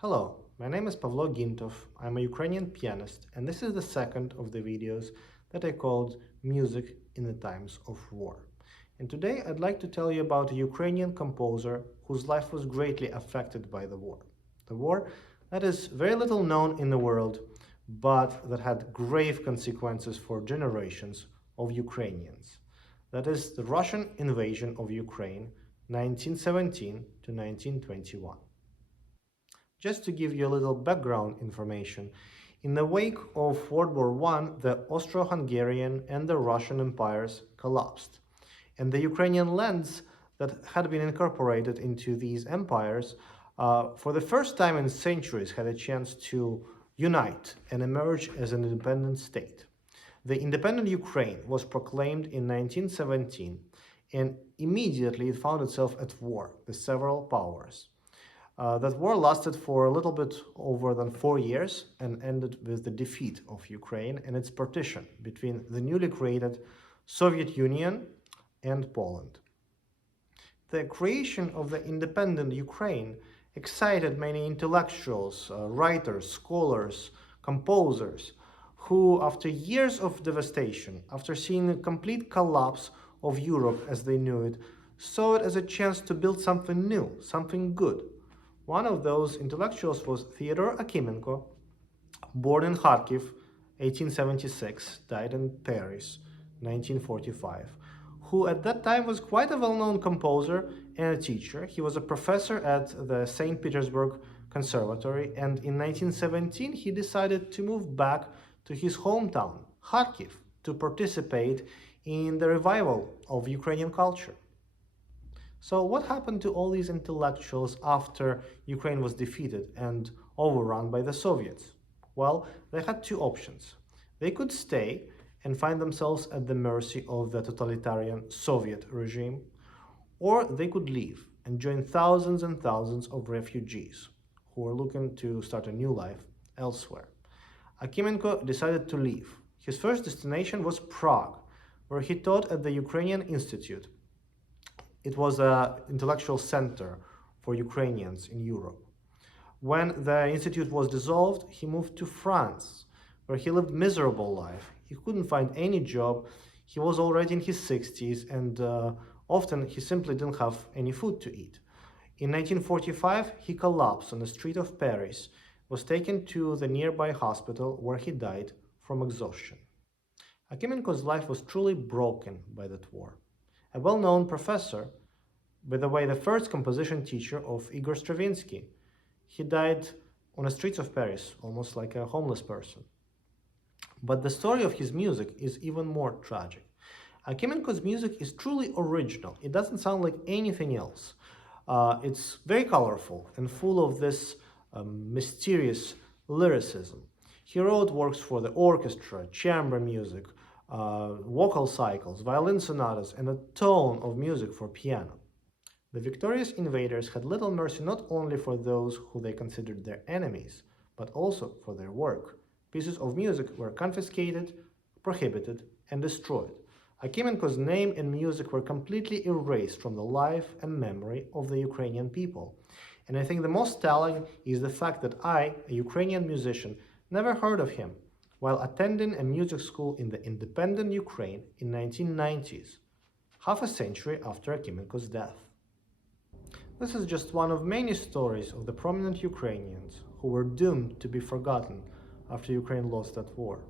Hello, my name is Pavlo Gintov. I'm a Ukrainian pianist, and this is the second of the videos that I called Music in the Times of War. And today I'd like to tell you about a Ukrainian composer whose life was greatly affected by the war. The war that is very little known in the world, but that had grave consequences for generations of Ukrainians. That is the Russian invasion of Ukraine, 1917 to 1921. Just to give you a little background information, in the wake of World War I, the Austro-Hungarian and the Russian empires collapsed, and the Ukrainian lands that had been incorporated into these empires for the first time in centuries had a chance to unite and emerge as an independent state. The independent Ukraine was proclaimed in 1917, and immediately it found itself at war with several powers. That war lasted for a little bit over than 4 years and ended with the defeat of Ukraine and its partition between the newly created Soviet Union and Poland. The creation of the independent Ukraine excited many intellectuals, writers, scholars, composers, who, after years of devastation, after seeing a complete collapse of Europe as they knew it, saw it as a chance to build something new, something good. One of those intellectuals was Theodore Akimenko, born in Kharkiv, 1876, died in Paris, 1945, who at that time was quite a well-known composer and a teacher. He was a professor at the St. Petersburg Conservatory, and in 1917 he decided to move back to his hometown, Kharkiv, to participate in the revival of Ukrainian culture. So what happened to all these intellectuals after Ukraine was defeated and overrun by the Soviets? Well, they had two options. They could stay and find themselves at the mercy of the totalitarian Soviet regime, or they could leave and join thousands and thousands of refugees who were looking to start a new life elsewhere. Akimenko decided to leave. His first destination was Prague, where he taught at the Ukrainian Institute. It was an intellectual center for Ukrainians in Europe. When the institute was dissolved, he moved to France, where he lived a miserable life. He couldn't find any job. He was already in his 60s, and often he simply didn't have any food to eat. In 1945, he collapsed on the street of Paris, was taken to the nearby hospital, where he died from exhaustion. Akimenko's life was truly broken by that war. A well-known professor, by the way, the first composition teacher of Igor Stravinsky. He died on the streets of Paris, almost like a homeless person. But the story of his music is even more tragic. Akimenko's music is truly original. It doesn't sound like anything else. It's very colorful and full of this mysterious lyricism. He wrote works for the orchestra, chamber music, vocal cycles, violin sonatas, and a ton of music for piano. The victorious invaders had little mercy not only for those who they considered their enemies, but also for their work. Pieces of music were confiscated, prohibited, and destroyed. Akimenko's name and music were completely erased from the life and memory of the Ukrainian people. And I think the most telling is the fact that I, a Ukrainian musician, never heard of him while attending a music school in the independent Ukraine in 1990s, half a century after Akimenko's death. This is just one of many stories of the prominent Ukrainians who were doomed to be forgotten after Ukraine lost that war.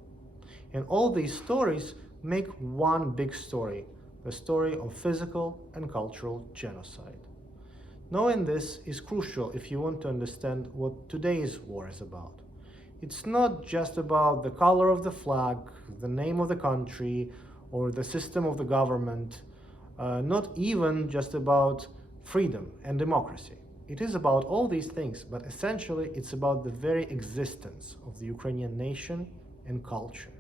And all these stories make one big story, the story of physical and cultural genocide. Knowing this is crucial if you want to understand what today's war is about. It's not just about the color of the flag, the name of the country, or the system of the government, not even just about freedom and democracy. It is about all these things, but essentially it's about the very existence of the Ukrainian nation and culture.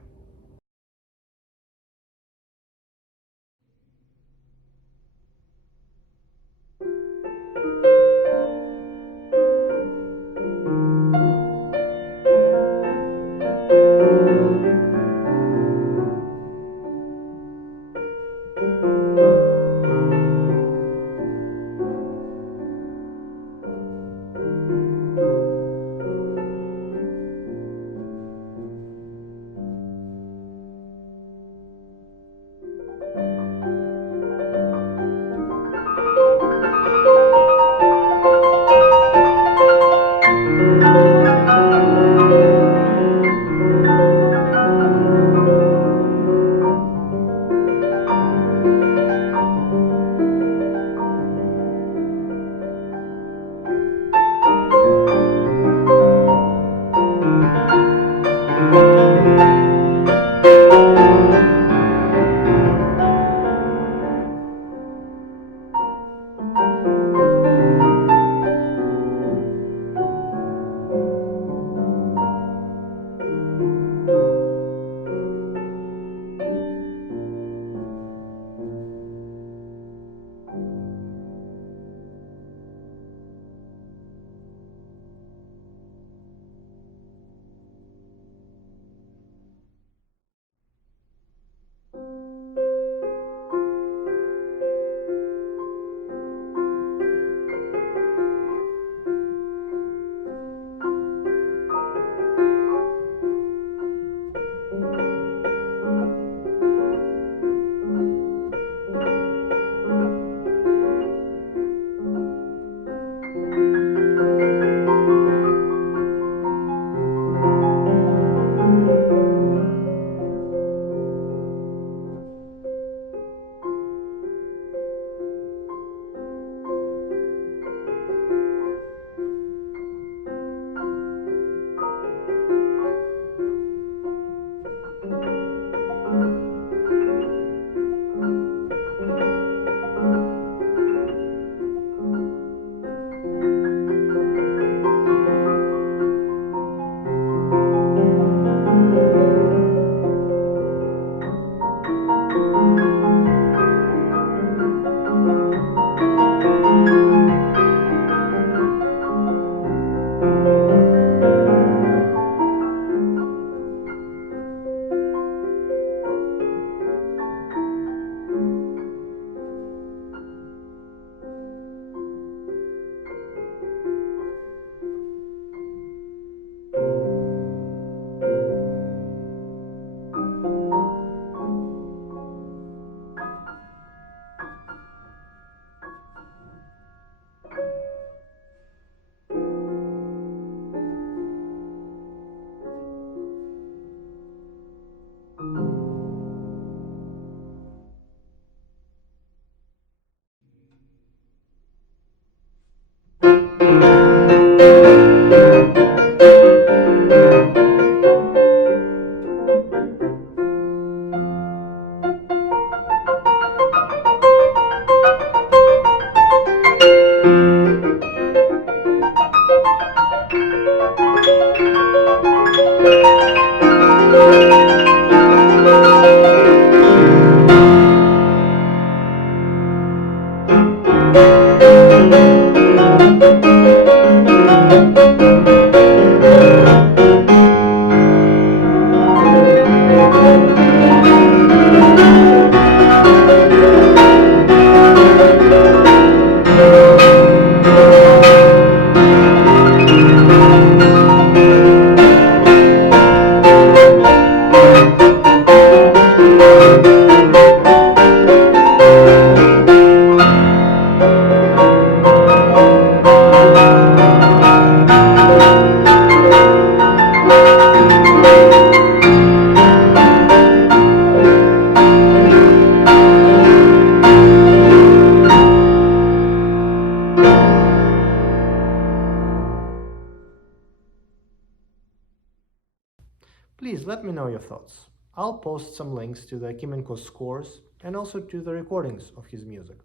me know your thoughts. I'll post some links to the Akimenko scores and also to the recordings of his music.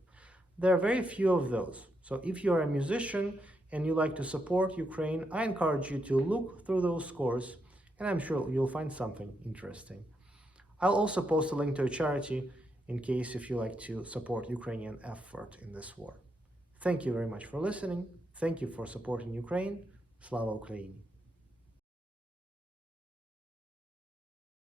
There are very few of those, so if you are a musician and you like to support Ukraine, I encourage you to look through those scores, and I'm sure you'll find something interesting. I'll also post a link to a charity in case if you like to support Ukrainian effort in this war. Thank you very much for listening. Thank you for supporting Ukraine. Slava Ukraini!